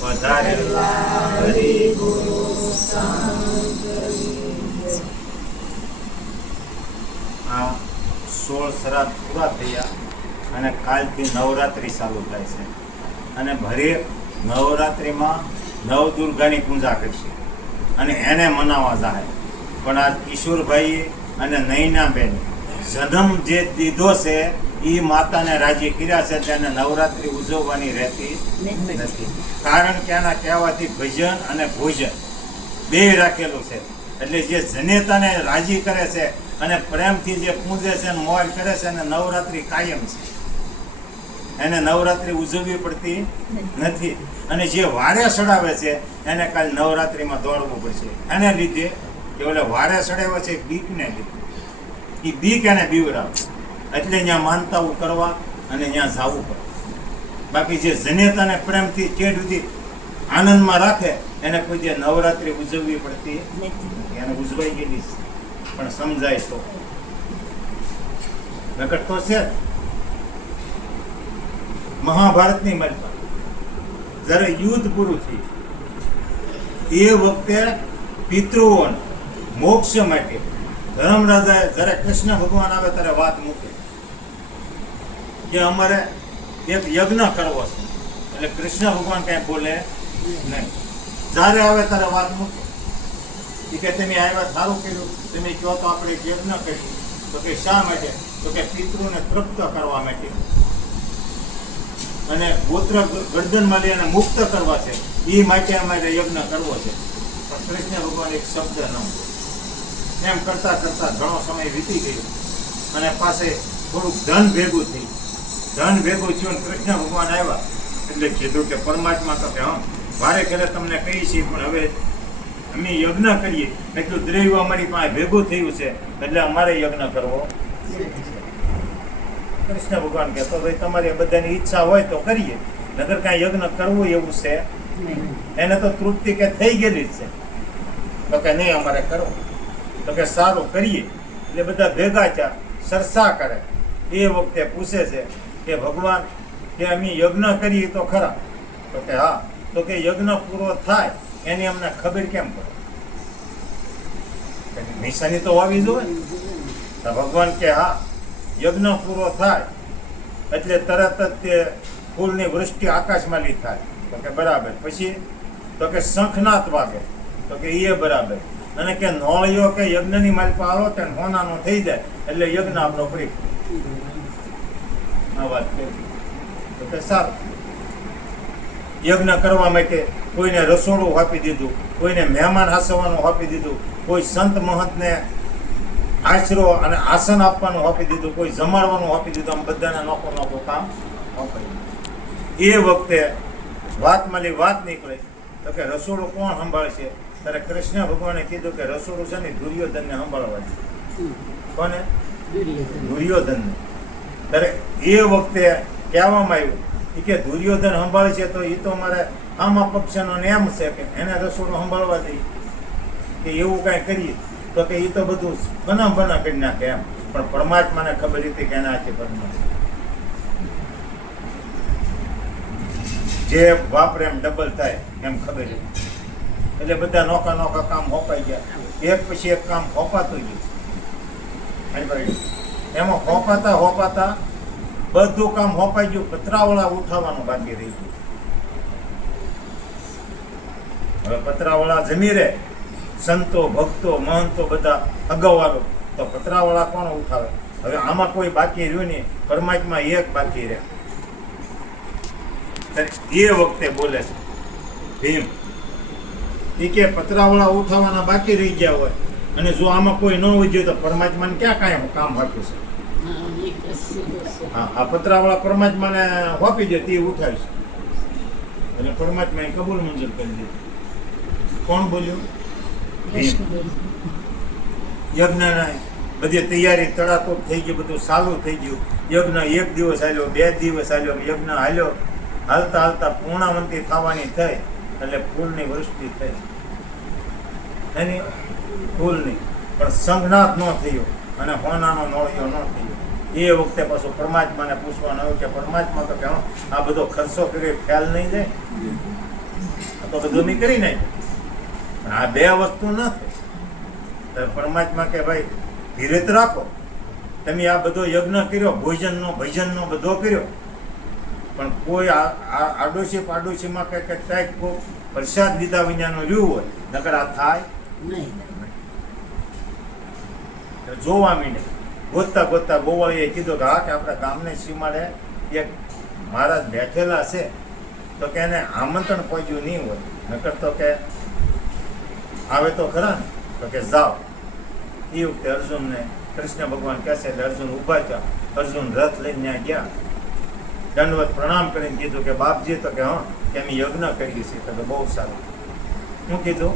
વધારેલા હરિ ગુરુ આ 16 શ્રાદ્ધ પૂરા થયા અને કાલથી નવરાત્રિ ચાલુ થાય છે અને ભરે નવરાત્રિમાં નવદુર્ગાની પૂજા કરશે અને એને મનાવવા જાય. પણ આ કિશોરભાઈ અને નૈનાબેન જન્મ જે દીધો છે એ માતાને રાજી કર્યા છે, તેને નવરાત્રિ ઉજવવાની રહેતી નથી. કારણ કે એના કહેવાથી ભજન અને ભોજન બે રાખેલું છે. એટલે જે જનેતાને રાજી કરે છે અને પ્રેમથી જે પૂજે છે અને મોજ કરે છે એને નવરાત્રિ કાયમ છે. એને નવરાત્રિ ઉજવવી પડતી નથી. અને જે વારે ચડાવે છે એને કાલે નવરાત્રિમાં દોડવું પડશે. એને લીધે કે ઓલે વારે ચડાવે છે બીકને લીધે એ બીક એને બીવરાવે, એટલે અહીંયા માનતાઓ કરવા અને ત્યાં જવું પડે. બાકી જે જનેતાને પ્રેમથી ચેડથી આનંદમાં રાખે એને કોઈ જે નવરાત્રિ ઉજવવી પડતી એને ઉજવાઈ ગયેલી છે, પણ સમજાય તો નકર તો છે. મહાભારતની મલમાં જ્યારે યુદ્ધ પૂરું થયું એ વખતે પિતૃઓને મોક્ષ માટે ધર્મરાજાએ જ્યારે કૃષ્ણ ભગવાન આવે ત્યારે વાત મૂકે કે અમારે એક યજ્ઞ કરવો છે. એટલે કૃષ્ણ ભગવાન કઈ બોલે નહીં. જ્યારે આવે ત્યારે વાત મૂકે કે તમે આવ્યા સારું કર્યું, તમે કહો તો આપણે એક યજ્ઞ કરીએ. તો કે શા માટે? તો કે પિતૃને તૃપ્ત કરવા માટે અને ગોત્ર ગર્દનમાં લઈ અને મુક્ત કરવા છે, એ માટે અમારે યજ્ઞ કરવો છે. પણ કૃષ્ણ ભગવાન એક શબ્દ ન બોલે. એમ કરતા કરતા ઘણો સમય વીતી ગયો અને પાસે થોડુંક ધન ભેગું થયું. ધન ભેગું થયું અને કૃષ્ણ ભગવાન આવ્યા એટલે કીધું કે પરમાત્મા તો કે હા વારે ઘરે તમને કહી છીએ, પણ હવે અમે યજ્ઞ કરીએ એટલું દ્રવ્ય અમારી પાસે ભેગું થયું છે એટલે અમારે યજ્ઞ કરવો. કૃષ્ણ ભગવાન કહે તો ભાઈ તમારી બધાની ઈચ્છા હોય તો કરીએ, નગર કાંઈ યજ્ઞ કરવું એવું છે એને તો તૃપ્તિ કે થઈ ગયેલી જ છે. તો કે નહીં અમારે કરવું. તો કે સારું કરીએ. એટલે બધા ભેગા થયા, ચર્ચા કરે. એ વખતે પૂછે છે કે ભગવાન કે અમે યજ્ઞ કરીએ તો ખરા? તો કે હા. તો કે યજ્ઞ પૂરો થાય એની અમને ખબર કેમ પડે? નિશાની તો હોવી જોઈએ. તો ભગવાન કે હા યજ્ઞ પૂરો થાય એટલે તરત જ તે ફૂલની વૃષ્ટિ આકાશમાં થાય. તો કે બરાબર. પછી તો કે શંખનાદ વાગે. તો કે એ બરાબર. અને કે નોળિયો કે યજ્ઞની માલપા આવો તો હોનાનો થઈ જાય એટલે યજ્ઞ આપણો કરી. આ વાત કરી. તો કે સારું. યજ્ઞ કરવા માટે કોઈને રસોડું આપી દીધું, કોઈને મહેમાન હાસવાનું આપી દીધું, કોઈ સંત મહંતને આશરો અને આસન આપવાનું આપી દીધું, કોઈ જમાડવાનું આપી દીધું. આમ બધાને નોખો નોખો કામ અપાયું. એ વખતે વાતમાંની વાત નીકળી તો કે રસોડું કોણ સંભાળશે? ત્યારે કૃષ્ણ ભગવાને કીધું કે રસોડું છે ને દુર્યોધનને સંભાળવા દે. કોને? દુર્યોધનને. ત્યારે એ વખતે કહેવામાં આવ્યું કે દુર્યોધન સંભાળે છે તો એ તો મારે આમાં પક્ષનો નિયમ છે કે એને રસોડું સંભાળવા દે કે એવું કાંઈ કરીએ. તો કે એ તો બધું બના કરી નાખે એમ. પણ પરમાત્માને ખબર હતી કે એના હાથે પરમાત્મા જે વાપરે એમ ડબલ થાય એમ ખબર હતી. એટલે બધા નોખા નોખા કામ હોપાઈ ગયા. એક પછી એક કામ હોપાતું ગયું. એમાં હોપાતા બધું કામ હોપાઈ ગયું. પતરાવળા ઉઠાવવાનું બાકી રહી ગયું. હવે પતરાવળા જમી રહે, સંતો ભક્તો મહંતો બધા અગાઉવાળો, તો પતરાવળા કોણ ઉઠાવે? હવે આમાં કોઈ બાકી રહ્યું નહીં, પરમાત્મા એક બાકી રહે. એ વખતે બોલે છે ભીમ એ કે પતરાવળા ઉઠાવવાના બાકી રહી ગયા હોય અને જો આમાં કોઈ ન હોય તો પરમાત્માને ક્યાં કાંઈ કામ આપ્યું છે? હા, આ પતરાવળા પરમાત્માને આપી દે તે ઉઠાવીશ. એટલે પરમાત્માએ કબૂલ મંજૂર કરી દીધું. કોણ બોલ્યું? યજ્ઞના બધી તૈયારી તડાતોડ થઈ ગઈ, બધું ચાલુ થઈ ગયું. યજ્ઞ 1 દિવસ હાલ્યો, 2 દિવસ હાલ્યો, યજ્ઞ હાલ્યો. હાલતા હાલતા પૂર્ણાવંતી થવાની થઈ એટલે ફૂલની વૃષ્ટિ થઈ. એની ફૂલની પણ સંઘનાથ ન થયો અને હોનાનો નોળિયો ન થયો. એ વખતે પાછું પરમાત્માને પૂછવાનું આવ્યું કે પરમાત્મા તો કે આ બધો ખર્ચો કર્યો ખ્યાલ નહીં જાય? તો બધું મેં કરી નાખ્યું. પણ આ બે વસ્તુ ન થઈ. તો પરમાત્મા કે ભાઈ ધીરજ રાખો, તમે આ બધો યજ્ઞ કર્યો, ભજનનો બધો કર્યો, પણ કોઈ આડોશી પાડોશીમાં કંઈક પ્રસાદ લીધા વિનાનું રહ્યું હોય, નકર આ થાય નહીં. જોવા મીને ગોતતા ગોવાળીએ કીધું કે હા કે આપણા ગામને સીમાડે એક મહારાજ બેઠેલા છે, તો કે એને આમંત્રણ પહોંચ્યું નહીં હોય, નકર તો કે આવે તો ખરા ને, તો કે જાઓ. એ વખતે અર્જુનને કૃષ્ણ ભગવાન કહે છે એટલે અર્જુન ઊભા થયા. અર્જુન રથ લઈને ત્યાં ગયા, દંડવત પ્રણામ કરીને કીધું કે બાપજી, તો કે હા કે અમે યજ્ઞ કરીએ છીએ. તો કે બહુ સારું. શું કીધું?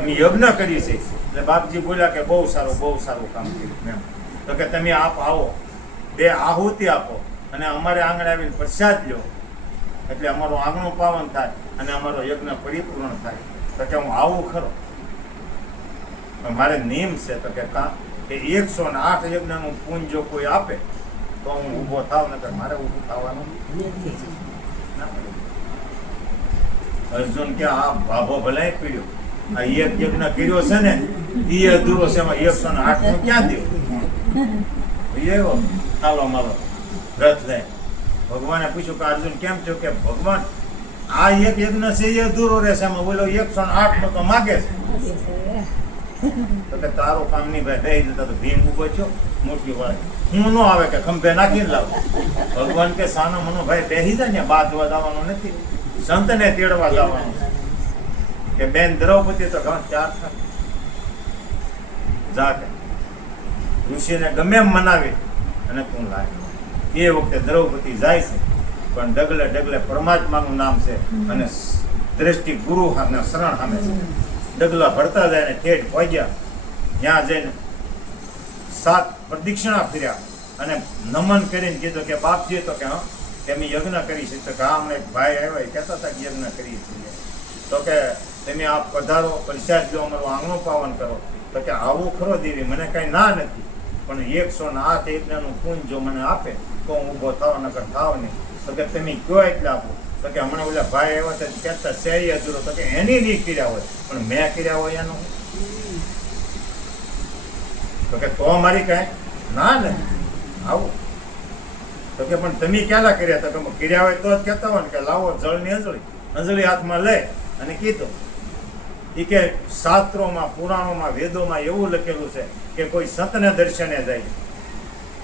અમે યજ્ઞ કરીએ છીએ. એટલે બાપજી બોલ્યા કે બહુ સારું કામ કર્યું એમ. તો કે તમે આવો, 2 આહુતિ આપો અને અમારે આંગણે આવીને પ્રસાદ લો, એટલે અમારું આંગણું પાવન થાય અને અમારો યજ્ઞ પરિપૂર્ણ થાય. તો કે હું આવું ખરો, મારે નિયમ છે. તો કે 108 યજ્ઞનું પૂન જો કોઈ આપે તો હું ઊભો થાવ, નકર મારે ઊભું થવાનું ના પડે. અર્જુન કે આ ભાભો ભલાય પીડ્યો, આ એક યજ્ઞ કર્યો છે ને એ અધૂરો છે, એમાં 108 નું ક્યાં દો? હાલો માલો રથ લે. ભગવાને પૂછ્યું કે અર્જુન કેમ થયું? કે ભગવાન આ એક યજ્ઞ છે એ અધૂરો રહેશે, એમાં બોલો 108 નો તો માગે છે. તો કે તારું કામ નહીં ભાઈ, દઈ દેતા તો ભીમ ઉભો છો મોટી વાળે, હું ન આવે કે ખંભે નાખીને લાવ. ભગવાન કે સાનો મનો ભાઈ બેસી જાય ને, બાંધવા જવાનું નથી, સંતને તેડવા જવાનું છે. કે બેન દ્રૌપદી તો 4 જા કે ઋષિને ગમે એમ મનાવી અને તું લાગે. એ વખતે દ્રૌપદી જાય છે, પણ ડગલે પરમાત્માનું નામ છે અને દ્રષ્ટિ ગુરુ શરણ સામે છે. ડગલા ભરતા જાય ને ઠેઠ પહોંચ્યા, ત્યાં જઈને 7 પ્રદક્ષિણા ફર્યા અને નમન કરીને કીધું કે બાપજી, તો કે હા કે અમે યજ્ઞ કરી છે. તો કે હા, હમણાં એક ભાઈ આવ્યા એ કહેતા હતા કે યજ્ઞ કરીએ છીએ. તો કે તમે આ પધારો, પ્રસાદ લો, અમારું આંગણું પાવન કરો. તો કે આવું ખરો દેવી, મને કઈ ના નથી, પણ 108 યજ્ઞનું પૂન જો મને આપે તો હું ઊભો થાવ, નકર થાવ નહીં. તો કે તમે કયો એટલે આપો. તો કે હમણાં ઓલા ભાઈ આવ્યા હતા કહેતા શેરી અધૂરો. તો કે એની નહીં કર્યા હોય, પણ મેં કર્યા હોય એનું. તો કે તો મારી કાંઈ ના ને આવું. તો કે પણ તમે ક્યાલા કર્યા? તો કે કર્યા હોય તો જ કહેતા હોય ને કે લાવો જળની અંજળી હાથમાં લઈ અને કીધું. એ કે શાસ્ત્રોમાં, પુરાણોમાં, વેદોમાં એવું લખેલું છે કે કોઈ સંતને દર્શને જાય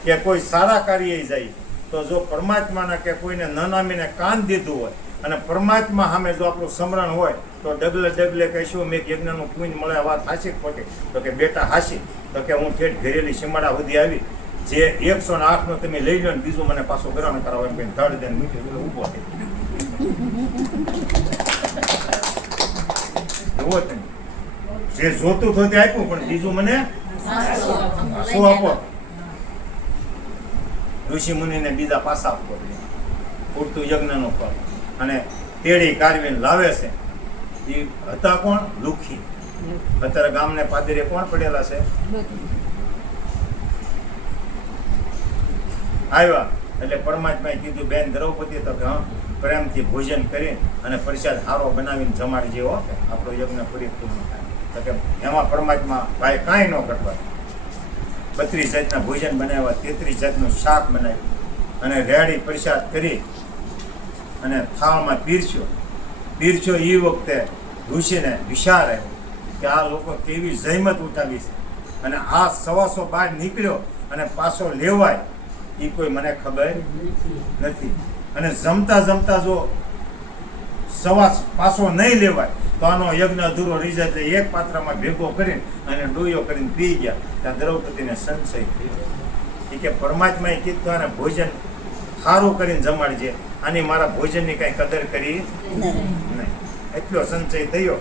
કે કોઈ સારા કાર્યે જાય, તો જો પરમાત્માના કે કોઈને ન નામીને કાન દીધું હોય અને પરમાત્મા સામે જો આપણું સ્મરણ હોય તો ડગલે કહીશું મેં યજ્ઞનું પુણ્ય મળે. વાત હાસી ખોટી? તો કે બેટા હાસી. તો કે હું ઠેઠ ઘરેલી સીમાડા સુધી આવી, જે 108 નો તમે લઈ લો ને બીજું મને પાછો ગ્રહણ કરાવો એમ કહીને ધડ દઈને મીઠી ઊભો થઈ. જુઓ તમે, જે જોતું થયું તે આપ્યું, પણ બીજું મને શું આપો? ઋષિ મુનિને બીજા પાસા આપો, પૂરતું યજ્ઞનો ફળ. અને તેડી કારવીને લાવે છે એ હતા કોણ? લુખી. અત્યારે ગામને પાદરે કોણ પડેલા છે? આવ્યા એટલે પરમાત્માએ કીધું બેન દ્રૌપદી, તો કે હા પ્રેમથી ભોજન કરી અને પ્રસાદ સારો બનાવીને જમાડી જેવો કે આપણો યજ્ઞ પરિપૂર્ણ થાય. તો કે એમાં પરમાત્મા ભાઈ કાંઈ ન ઘટવા, 32 જાતના ભોજન બનાવ્યા, 33 જાતનું શાક બનાવ્યું અને રેડી પ્રસાદ કરી અને થાળમાં પીરસ્યો. એ વખતે ઋષિને વિચાર આવ્યો કે આ લોકો કેવી જહેમત ઉઠાવી છે અને આ 125 બહાર નીકળ્યો અને પાછો લેવાય એ કોઈ મને ખબર નથી. અને જમતા જો પાછો નહીં લેવાય તો આનો યજ્ઞ અધૂરો રહી જાય. એટલે એક પાત્રમાં ભેગો કરીને અને ડોયો કરીને પી ગયા. ત્યાં દ્રૌપદીને સંશય થયો. એ કે પરમાત્માએ કીધું આને ભોજન સારું કરીને જમાડજે, આની મારા ભોજનની કાંઈ કદર કરી નહીં. એટલો સંશય થયો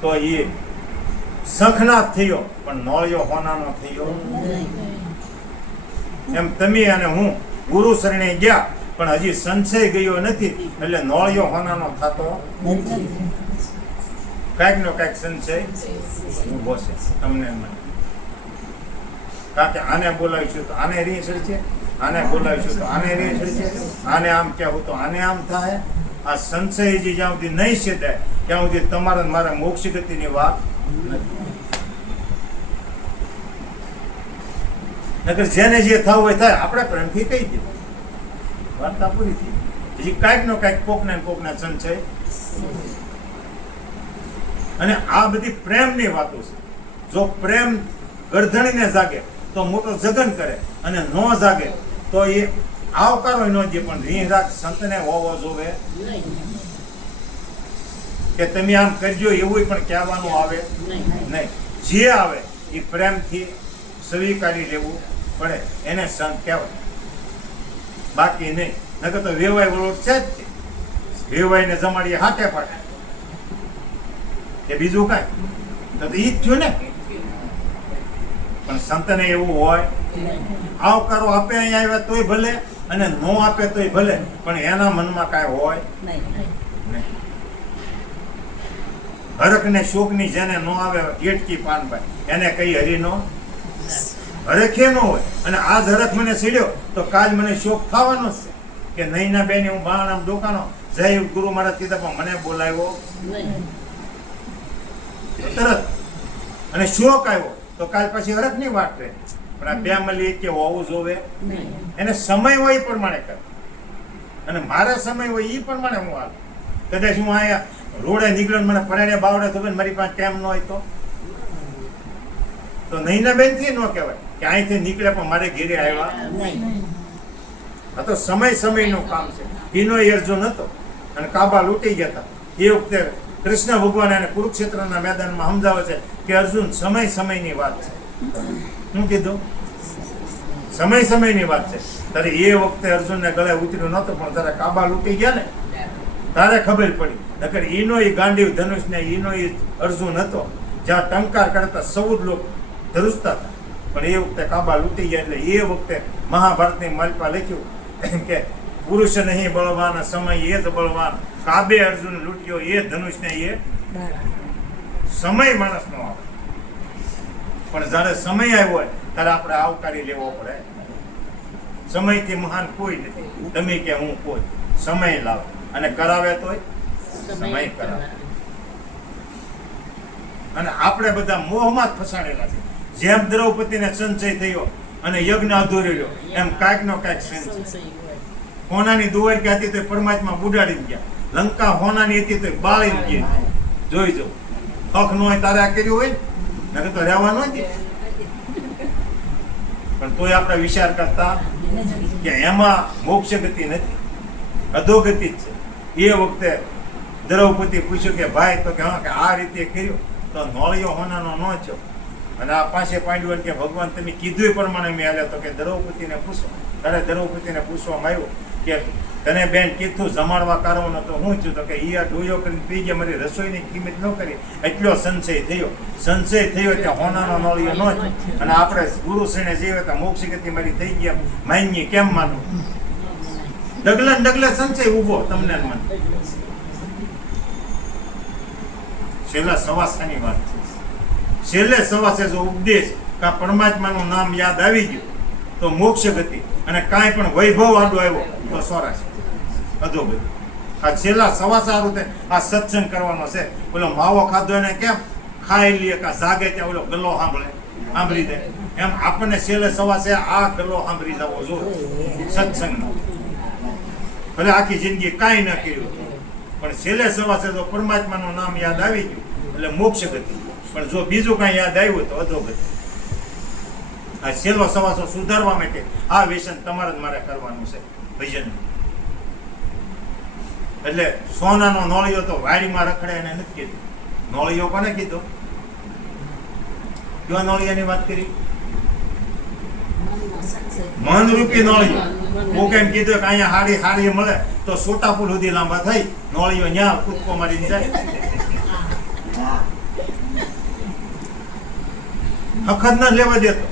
તો એ શંખનાદ થયો, પણ નોળિયો હોનાનો થયો. એમ તમે અને હું ગુરુ શરણે ગયા પણ હજી સંશય ગયો નથી, એટલે નોળિયો હોનાનો થતો કાંઈક નો કાંઈક સંશય ઊભો છે તમને મને. કારણ કે આને બોલાવીશું તો આને રીસળ છે, આને બોલાવીશું તો આને રીસળ છે, આને આમ કહેવું તો આને આમ થાય. આ સંશય જ્યાં સુધી નહીં છેદાય ત્યાં સુધી તમારા મારા મોક્ષ ગતિની વાત નથી. નકર જેને જે થવું હોય થાય, આપણે પ્રેમથી કહી દઈએ, વાર્તા પૂરી થઈ. હજી કાંઈક નો કાંઈક કોકના સંશય. અને આ બધી પ્રેમની વાતો છે. જો પ્રેમ ગરધણીને જાગે તો મોટો જગન કરે, અને ન જાગે તો એ આવકારો ન દે, પણ રીહ રાખ સંતને હોવો જોવે કે તમે આમ કરજો એવું પણ કહેવાનું આવે નહીં. જે આવે એ પ્રેમથી સ્વીકારી લેવું પડે, એને સંત કહેવાય, બાકી નહીં. નકર તો વેવાય વળોટ છે જ છે, વેવાઈને જમાડીએ હાથે પાડે કે બીજું કાંઈ, તો ઈ જ થયું ને. પણ સંતને એવું હોય, આવકારો આપે અહીંયા આવ્યા તોય ભલે, અને નો આપે તોય ભલે, પણ એના મનમાં કાંઈ હોય નહીં. હરખ ને શોક ની જેને નો આવે એટકી પાનભાઈ, એને કઈ હરીનો હરખે ન હોય. અને આજ હરખ મને સીડ્યો તો કાલ મને શોક થવાનો જ છે કે નહીં ના બેન હું બાણ આમ દુકાનો જય ગુરુ મહારાજ કીધા પણ મને બોલાવ્યો તરત, અને શોક આવ્યો તો કાલ પછી હરખ ની વાત રહે. પણ આ બે મળી કે હોવું જોવે, એને સમય હોય એ પ્રમાણે કરે, અને મારા સમય હોય એ પ્રમાણે હું હાલ. કદાચ હું અહીંયા રોડે નીકળ્યો મને પરાડે બાવડે તો મારી પાસે કેમ ન હોય તો નહીં ના બેન થી ન કહેવાય કે અહીંથી નીકળે પણ મારે ઘેરે આવ્યા. આ તો સમયનું કામ છે. ભીનો અર્જુન હતો અને કાબા લૂંટી ગયા હતા. એ વખતે કૃષ્ણ ભગવાન એને કુરુક્ષેત્રના મેદાનમાં સમજાવે છે કે અર્જુન સમયની વાત છે. શું કીધું? સમયની વાત છે. તારે એ વખતે અર્જુનને ગળે ઉતર્યું નહોતું, પણ તારે કાબા લૂંટી ગયા ને તારે ખબર પડી. નકર ઈનો એ ગાંડીવ ધનુષ ને ઈનો એ અર્જુન હતો, જ્યાં ટંકાર કરતા 14 લોકો ધરુસતા હતા. પણ એ વખતે કાબા લૂંટી ગયા. એટલે એ વખતે મહાભારતની માલપા લખ્યું કે પુરુષ નહીં બળવાન, સમય એ જ બળવાન. કાબે અર્જુન લૂંટ્યો એ ધનુષ ને એ સમય માણસ નો આવે. પણ જયારે સમય આવ્યો હોય ત્યારે આપણે આવકારી લેવો પડે. સમયથી મહાન કોઈ નથી. તમે કે હું કોઈ, સમય લાવે અને કરાવે તોય સમય કરાવે. અને આપણે બધા મોહમાં જ ફસાડેલા છે. જેમ દ્રૌપદીને સંશય થયો અને યજ્ઞ અધૂરો રહ્યો, એમ કાંઈક નો કાંઈક સંશય. હોનાની દ્વારકા હતી તો પરમાત્મા બુડાડી ગયા. લંકા હોનાની હતી તો બાળી ગયા. જોઈ જો હક નો હોય તારે આ કર્યું હોય, નકર તો રહેવાનું જ. પણ તોય આપણે વિચાર કરતા કે એમાં મોક્ષ ગતિ નથી, અધોગતિ જ છે. એ વખતે દ્રૌપદી પૂછ્યું કે ભાઈ, તો કે હા, કે આ રીતે કર્યું તો નોળિયો હોનાનો ન છો. અને આ પાસે પાંડવન કે ભગવાન તમે કીધું એ પ્રમાણે મેં હાલ્યા. તો કે દ્રૌપદીને પૂછો. ત્યારે દ્રૌપદીને પૂછવામાં આવ્યું કે તને બેન કીધું જમાડવા કારવાનો તો હું છું? તો કે ઈ આ ડોયો કરીને પી ગયા, મારી રસોઈની કિંમત ન કરી, એટલો સંશય થયો કે હોનાનો નોળિયો ન છો. અને આપણે ગુરુ શ્રીને જીવે તો મોક્ષ ગતિ મારી થઈ ગયા, માન્ય કેમ માનું? ડગલે સંશય ઉભો તમને મને. છેલ્લા સવાસાની વાત છે. છેલ્લે સવાસે જો ઉપદેશ કા પરમાત્માનું નામ યાદ આવી ગયું તો મોક્ષ ગતિ, અને કાંઈ પણ વૈભવ આડો આવ્યો તો સોરા છે, અધોગતિ. આ છેલ્લા સવાસારું તે આ સત્સંગ કરવાનો છે. ઓલો માવો ખાધો એને કેમ ખાઈ લે કા જાગે ત્યાં ઓલો ગલ્લો સાંભળી દે, એમ આપણને છેલ્લે સવાસે આ ગલ્લો સાંભળી જવો જોઈએ સત્સંગનો. ભલે આખી જિંદગી કાંઈ ન કર્યું, પણ છેલ્લે સવાસે જો પરમાત્માનું નામ યાદ આવી ગયું એટલે મોક્ષ ગતિ. પણ જો બીજું કાંઈ યાદ આવ્યું તો અધોગતિ. આ છેલ્લો સવાસો સુધારવા માટે આ વ્યસન તમારે મારે કરવાનું છે ભજન. એટલે સોનાનો નોળિયો તો વાડીમાં રખડે એને નથી કીધું. નોળિયો કોને કીધો? કયો નોળિયાની વાત કરી? મનરૂપી નોળિયો. હું કેમ કીધું કે અહીંયા હાડી મળે તો સોટાપુર સુધી લાંબા થઈ, નોળિયો ન્યા કૂદકો મારીને જાય. હખત ન લેવા દેતો.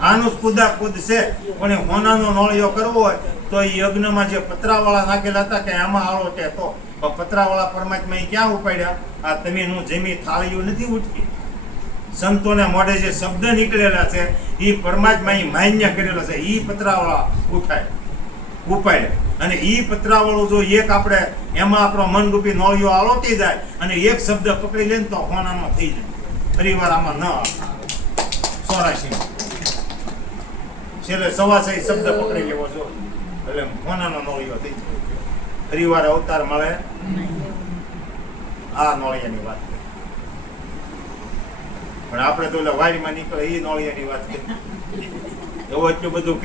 આનું કુદા કુદ છે. પણ હોનાનો નોળિયો કરવો હોય તો એ યજ્ઞમાં જે પતરાવાળા નાખેલા હતા કે આમાં આવો કે તો પતરાવાળા પરમાત્મા એ ક્યાં ઉપાડ્યા? આ તમે નું જમી થાળીઓ નથી ઉઠકી. સંતોને મોઢે જે શબ્દ નીકળેલા છે એ પરમાત્મા એ માન્ય કરેલો છે. એ પતરાવાળા ઉપાડે. અને ઈ પતરાવાળું જો એક આપણે એમાં આપણો મનરૂપી નોળિયો આળોટી જાય અને એક શબ્દ પકડી લે ને તો હોનામાં થઈ જાય. ફરીવાર આમાં ન આવે. 84 છેલ્લે 86 શબ્દ પકડી લેવો છો એટલે હોનાનો નોળિયો થઈ જાય. ફરીવાર અવતાર મળે આ નોળિયાની વાત. પણ આપણે તો એટલે વાડીમાં નીકળે એ નોળિયાની વાત કરી. એવું એટલું બધું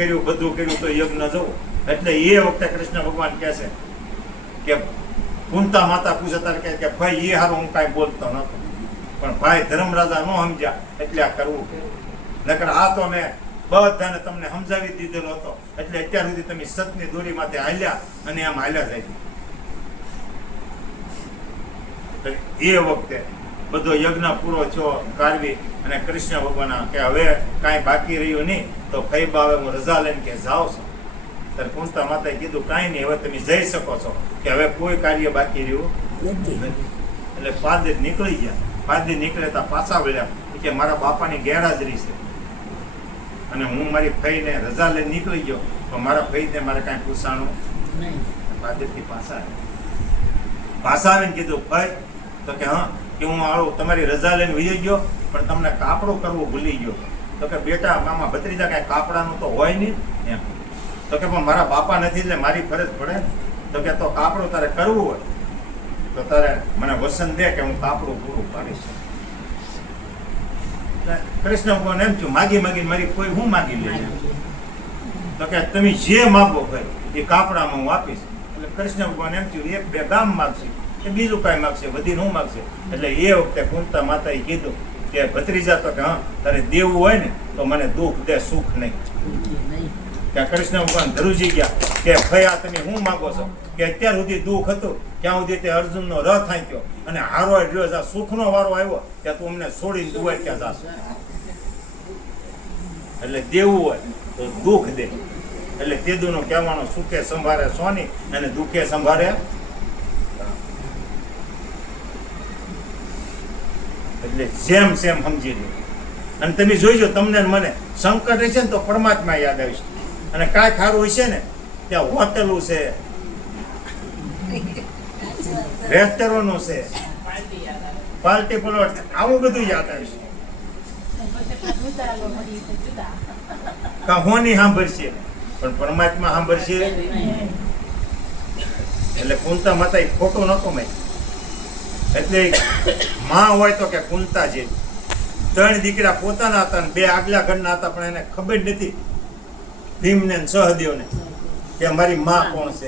કર્યું તો યજ્ઞ જવું. એટલે એ વખતે કૃષ્ણ ભગવાન કહે છે કે કુંતા માતા પૂછે તારે કે ભાઈ એ હારું હું કાંઈ બોલતો નતો, પણ ભાઈ ધર્મરાજા ન સમજ્યા એટલે આ કરવું. નકર આ તો મેં બધાને તમને સમજાવી દીધેલો હતો એટલે અત્યાર સુધી તમે સતની દોરી માથે હાલ્યા અને આમ હાલ્યા જાય. એ વખતે બધો યજ્ઞ પૂરો થયો કારવી અને કૃષ્ણ ભગવાન કે હવે કાંઈ બાકી રહ્યું નહીં તો ફૈબા હવે હું રજા લઈને કે જાઉં છું. ત્યારે કુંતા માતાએ કીધું કાંઈ નહીં, હવે તમે જઈ શકો છો કે હવે કોઈ કાર્ય બાકી રહ્યું નથી. એટલે પાદર નીકળી ગયા. પાદર નીકળતા પાછા વળ્યા કે મારા બાપાની ગેરહાજરી છે અને હું મારી ફઈને રજા લઈને નીકળી ગયો તો મારા ફઈને મારે કાંઈ પૂછાણું નહીં. પાદરથી પાછા આવીને કીધું ભાઈ તો કે હા કે હું આવું તમારી રજા લઈને વહી ગયો પણ તમને કાપડું કરવું ભૂલી ગયો. તો કે બેટા મામા ભત્રીજા કાંઈ કાપડાનું તો હોય નહીં એમ. તો કે પણ મારા બાપા નથી એટલે મારી ફરજ પડે. તો કે તો કાપડું તારે કરવું હોય તો તારે મને વસન દે કે હું કાપડું પૂરું પાડીશ. કૃષ્ણ ભગવાન એમ છું માગી મારી કોઈ હું માગી લે. તો કે તમે જે માગો ભાઈ એ કાપડામાં હું આપીશ. એટલે કૃષ્ણ ભગવાન એમ થયું એક બે ગામ માગશે કે બીજું કાંઈ માગશે વધીને હું માગશે. એટલે એ વખતે કુંતા માતાએ કીધું કે ભત્રીજા તો કે હા તારે દેવું હોય ને તો મને દુઃખ દે સુખ નહીં. ત્યાં કૃષ્ણ ભગવાન ધરુજી ગયા કે ભાઈ આ તમે શું માગો છો કે અત્યાર સુધી દુઃખ હતું ત્યાં સુધી તે અર્જુનનો રથ આંક્યો અને હારો રહ્યો જા સુખનો વારો આવ્યો ત્યાં તું અમને છોડીને દુવાય ક્યાં જાશો. એટલે દેવું હોય તો દુઃખ દે. એટલે તેદુનો કહેવાનો સુખે સંભાળે સોની અને દુઃખે સંભાળે. એટલે સેમ સમજી લો. અને તમે જોઈજો તમને મને સંકટ હશે ને તો પરમાત્મા યાદ આવશે. અને કાંઈ ખારું હશે ને ત્યાં હોટેલું છે, રેસ્ટોરન્ટનું છે, પાર્ટી પ્લોટ આવું બધું યાદ આવશે. હોની સાંભળશે પણ પરમાત્મા સાંભળશે. એટલે કુંતા માતા એ ખોટું નતો મેં. એટલે માં હોય તો કે કુંતા જેવી. 3 દીકરા પોતાના હતા ને 2 આગલા ઘરના હતા પણ એને ખબર નથી ભીમને ને સહદેવને કે મારી માં કોણ છે.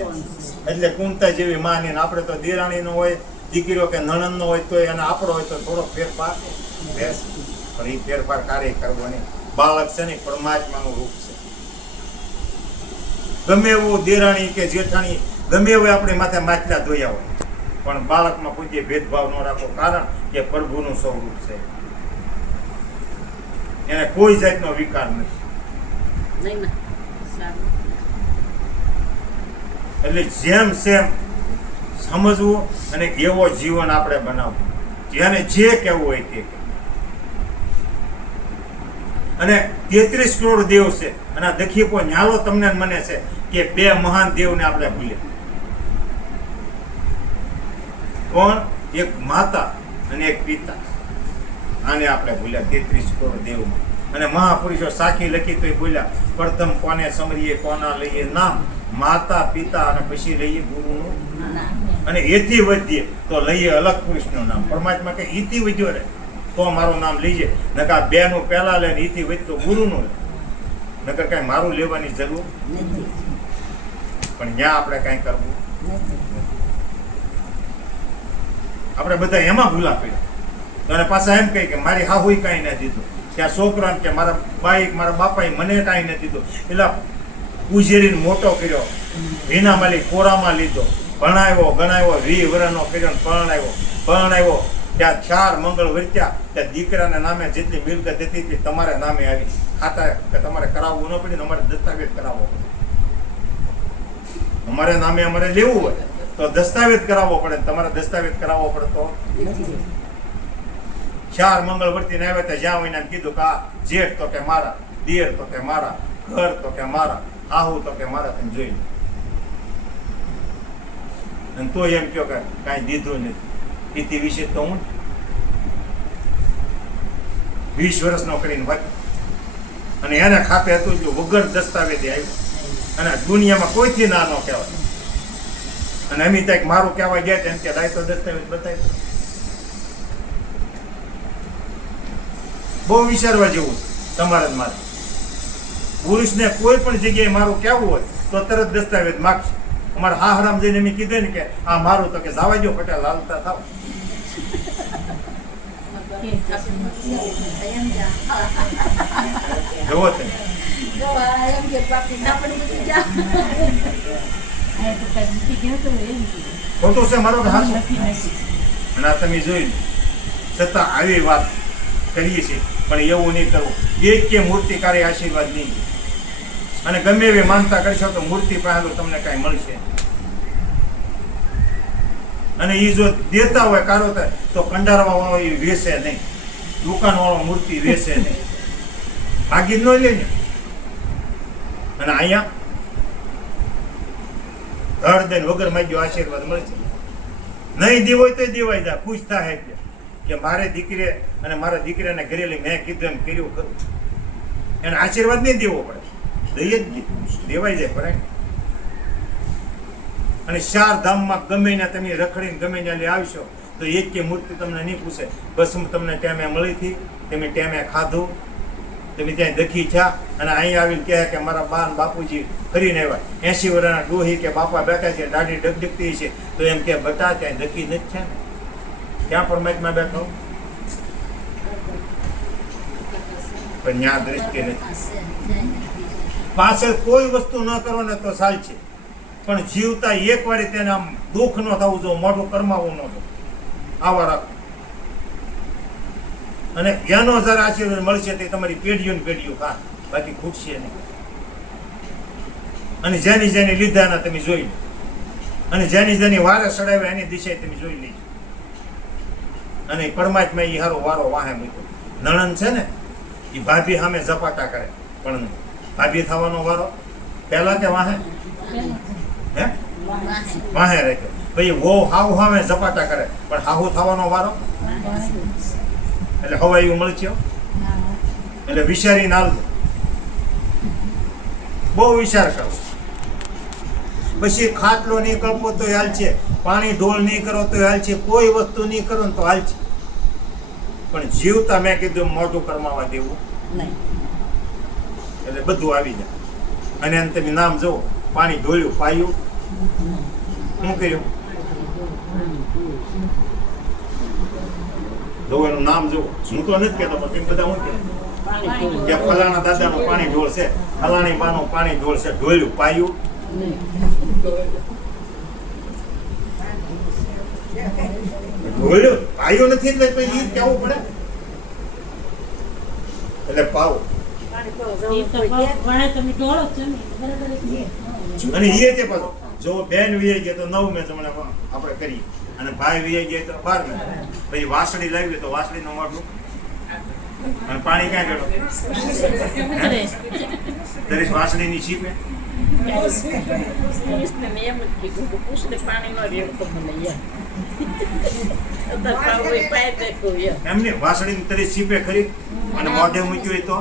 એટલે કુંતા જેવી માં ને આપણે તો દેરાણીનો હોય દીકરીઓ કે નણંદનો હોય તો એને આપણો હોય તો થોડો ફેરફાર રહેશે. પણ એ ફેરફાર કાર્ય કરવો નહીં. બાળક છે ને પરમાત્માનું રૂપ છે. ગમે એવું દેરાણી કે જેઠાણી ગમે એવું આપણે માથે માટલા ધોયા હોય પણ બાળકમાં કોઈ ભેદભાવ ન રાખો કારણ કે પ્રભુનું સ્વરૂપ છે. એને કોઈ જાતનો વિકાર નથી. એટલે જેમ સમજવું અને એવો જીવન આપણે બનાવવું. જેને જે કહેવું હોય તે. અને 33 કરોડ દેવ છે અને આ દખીપો ન્યાલો તમને મને છે કે 2 મહાન દેવને આપણે ભૂલ્યા. કોણ? એક માતા અને એક પિતા. આને આપણે ભૂલ્યા 33 કરોડ દેવમાં. અને મહાપુરુષો સાખી લખી તો બોલ્યા પ્રથમ કોને સમરીએ કોના લઈએ નામ, માતા પિતા અને પછી લઈએ ગુરુનું. અને એથી વધીએ તો લઈએ અલગ પુરુષનું નામ. પરમાત્મા કે ઈથી વધ્યો રે તો મારું નામ લઈએ. નકર 2 નું પહેલા લે ને ઈથી વધતો ગુરુનું લે. નકર કઈ મારું લેવાની જરૂર નથી. પણ ત્યાં આપણે કઈ કરવું આપણે બધા એમાં ભૂલા પડ્યા. અને પાછા એમ કહી કે મારી હાહુય કાંઈ ના દીધું, ત્યાં છોકરાને કે મારા બાઈ મારા બાપાએ મને કાંઈ નથી દીધું. એટલે પૂજેરીને મોટો કર્યો, ભીના માલી કોરામાં લીધો, ભણાવ્યો ગણાવ્યો, 20 વર્ષનો કર્યો પરણાવ્યો. ત્યાં 4 મંગળ વર્ત્યા. ત્યાં દીકરાના નામે જેટલી મિલકત હતી એટલી તમારે નામે આવી. ખાતા કે તમારે કરાવવું ન પડે, અમારે દસ્તાવેજ કરાવવો પડે. અમારે નામે અમારે લેવું હોય તો દસ્તાવેજ કરાવવો પડે. તમારે દસ્તાવેજ કરાવવો પડે તો 4 મંગળ વર્તીને આવ્યા ત્યાં જ્યાં હોય કીધું કે આ જેઠ તો કે મારા, દિયર તો કે મારા, ઘર તો કે મારા, આહુ તો કે મારા. તમે જોઈ લો અને તો એમ કહો કે કાંઈ દીધું નથી. ઇતિ વિશે તો હું 20 વર્ષનો કરીને વાત, અને એને ખાતે હતું જો વગર દસ્તાવેજે આવ્યું, અને દુનિયામાં કોઈથી ના ન કહેવાય. અને અમે ત્યાં મારું કહેવા ગયા એમ કે લાય તો દસ્તાવેજ બતાવી. બહુ વિચારવા જેવું છે તમારે મારે. પુરુષને કોઈ પણ જગ્યાએ મારું કહેવું હોય તો તરત દસ્તાવેજ માગશે. અમારા હા હરામ જઈને મેં કીધું ને કે આ મારું, તો કે જવા જો પટેલ હાલતા થાવ. જોવો તમે ખોટું છે મારો કે હાચું? અને આ તમે જોઈ છતાં આવી વાત કરીએ છીએ, પણ એવું નહીં કરવું. એક કે મૂર્તિકારી આશીર્વાદ નહીં. અને ગમે એવી માનતા કરશો તો મૂર્તિ પહેલું તમને કાંઈ મળશે. અને એ જો દેતા હોય કારો તો કંડારવા વાળો એ વેચે નહીં, દુકાન વાળો મૂર્તિ વેચે નહીં, ભાગી ન લે ને. અને અહીંયા ધડ દઈને વગર માંગ્યો આશીર્વાદ મળશે. નહીં દેવો હોય તો દેવાય જાય, ખુશ થાય એટલે કે મારે દીકરી અને મારા દીકરાને ઘરે લઈ મેં કીધું એમ કર્યું ખરું. એને આશીર્વાદ નહીં દેવો પડે, દઈએ જ દેવાય જાય પડે. અને 4 ધામમાં ગમે ને તમે રખડીને ગમે ત્યાં લઈ આવશો તો એક કે મૂર્તિ તમને નહીં પૂછે બસ તમને ટેમે મળી હતી, તમે ટેમે ખાધું, તમે ત્યાં દખી થયા. અને અહીંયા આવીને કહે કે મારા બા બાપુજી ફરીને આવ્યા, 80 વર્ષના ડોહી કે બાપા બેઠા છે, દાઢી ડગડગતી છે, તો એમ કે બટા ત્યાં દખી નથી છે ને, ત્યાં પરમાત્મા બેઠો. પણ ત્યાં દ્રષ્ટિ નથી. પાછળ કોઈ વસ્તુ ન કરો ને તો ચાલ છે, પણ જીવતા એક વાર તેને આમ દુઃખ ન થવું જોઈએ, મોઢું કરમાવું ન જોઈએ. આવા રાખો. અને એનો જરા આશીર્વાદ મળશે તે તમારી પેઢીઓ ને પેઢીઓ ખા, બાકી ખૂટશે નહીં. અને જેની જેની લીધાના તમે જોઈ લો, અને જેની જેની વારે સડાવ્યા એની દિશા તમે જોઈ લેજો. અને પરમાત્મા એ હારો વારો વાહે મૂક્યો. નણંદ છે ને એ ભાભી સામે ઝપાટા કરે, પણ ભાભી થવાનો વારો પહેલા કે વાહે હે વાહે રાખ્યો. પછી વો હાવ સામે ઝપાટા કરે, પણ હાહુ થવાનો વારો એટલે હવા એવું મળશે. એટલે વિચારી નાલવું, બહુ વિચાર કરવો. પછી ખાટલો નહીં કળપો તો હાલ છે, પાણી ઢોળ નહીં કરો તો હાલ છે, કોઈ વસ્તુ નહીં કરો ને તો હાલ છે. પણ જીવતા મેં કીધું મોઢું કરમાવા દેવું નહીં. એટલે બધું આવી જાય. અને એને તમે નામ જુઓ, પાણી ઢોળ્યું, પાયું, શું કર્યું? જો એનું નામ જુઓ. હું તો નથી કહેતો, પણ બધા શું કે ફલાણા દાદાનું પાણી ઢોળશે, ફલાણી બાનું પાણી ઢોળશે, ઢોળ્યું, પાયું. ઢોળ્યું પાયું નથી એટલે પછી ઈ કેવું પડે. એટલે પાવો. અને એ તે પાછું જો બેન વીએ ગયા તો 9 મેં જમણે આપણે કરીએ, અને ભાઈ વીએ ગયા તો 12 મેં. પછી વાસળી લાવી તો વાસળીનું મોઢું અને પાણી ક્યાં ગયો? દરેક વાસળીની છીપે. એમને વાસળી તરી છીપે ખરી અને મોઢે મૂક્યું હોય તો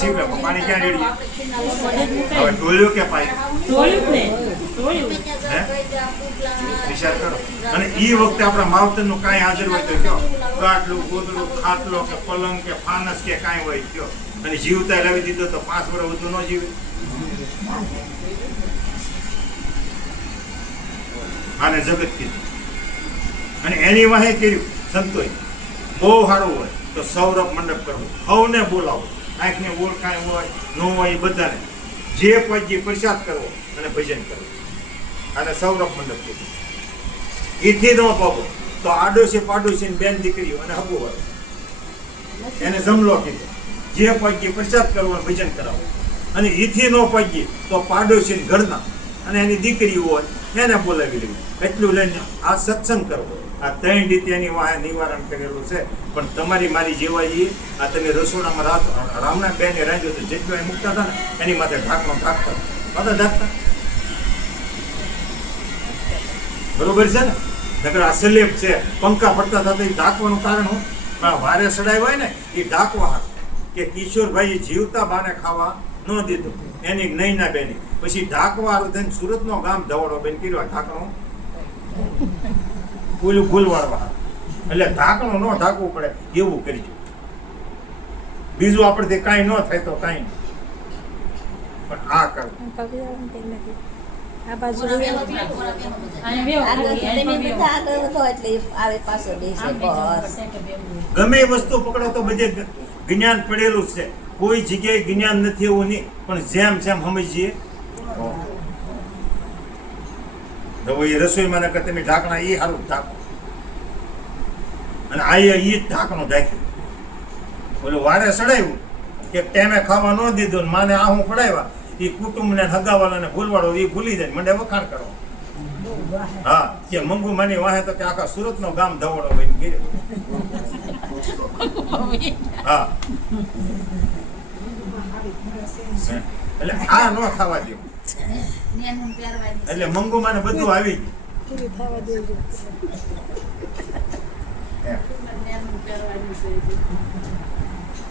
છીપે પાણી ક્યાં રેડ્યું? હવે ઢોળ્યું કે પાયું? વિચાર કરો. અને એ વખતે આપણા માવતરનું કાંઈ હાજર હોય તો કયો, ગાટલું, ગોદડું, ખાટલો કે પલંગ કે ફાનસ કે કાંઈ હોય કયો, અને જીવતા લાવી દીધો તો 5 વર્ષ વધુ ન જીવે. આને જગત કીધું. અને એની વાહે કર્યું સંતોય બહુ સારું હોય તો સૌરભ મંડપ કરવો, સૌને બોલાવો, આંખને ઓળખાય હોય ન હોય એ બધાને જે પૈકી પ્રસાદ કરવો અને ભજન કરવું. આને સૌરભ મંડપ કીધું. એથી ન પાવો તો આડોશી પાડોશી બેન દીકરીઓ અને હબુ હોય એને જમલો કીધો. જે પૈકી પ્રસાદ કરવો અને ભજન કરાવો. અને એથી ન પૈકી તો પાડોશી ઘરના અને એની દીકરીઓ હોય એને બોલાવી લેવી. એટલું લઈને આ સત્સંગ કરવો. આ 3 રીતે એની વાહે નિવારણ કરેલું છે. પણ તમારી મારી જેવા આ તમે રસોડામાં રામના બેને રાંધ્યો તો જેટલું એ મૂકતા હતા ને એની માથે ઢાંકણો ઢાંકતા ઢાંકતા બરોબર છે ને? નકર આ સ્લેબ છે, પંખા પડતા થતા એ ઢાંકવાનું કારણ હું વારે સડાય હોય ને એ ઢાંકવા કે કિશોરભાઈ જીવતા બાને ખાવા ન દીધું એની નહીં ના બેની પછી ઢાંકવા થઈને સુરતનો ગામ ધવડો બેન કર્યો ઢાંકણું ઓલું ભૂલવાડવા એટલે ઢાંકણું ન ઢાંકવું પડે એવું કરજો. બીજું આપણેથી કાંઈ ન થાય તો કાંઈ પણ આ કરવું. આ બાજુ તમે બધા આગળ વધો એટલે આવે પાછો બેસે બસ. ગમે એ વસ્તુ પકડો તો બધે જ્ઞાન પડેલું જ છે. કોઈ જગ્યાએ જ્ઞાન નથી એવું નહીં, પણ જેમ જેમ સમજીએ તો એ રસોઈમાં ને કે તમે ઢાંકણા એ સારું ઢાંકો અને આ એ જ ઢાંકણું ઢાંક્યું. ઓલું વારે સડાયું કે ટેમે ખાવા ન દીધું ને માને આહું પડાવ્યા એ કુટુંબને હગાવાલાને ભૂલવાડો એ ભૂલી જાય મંડે વખાણ કરો. હા કે મંગુ માની વાહે તો કે આખા સુરતનો ગામ ધવડો બની ગયો. હા એટલે આ ન ખાવા દો એટલે મંગુ માને બધું આવી પૂરી થવા દેજો.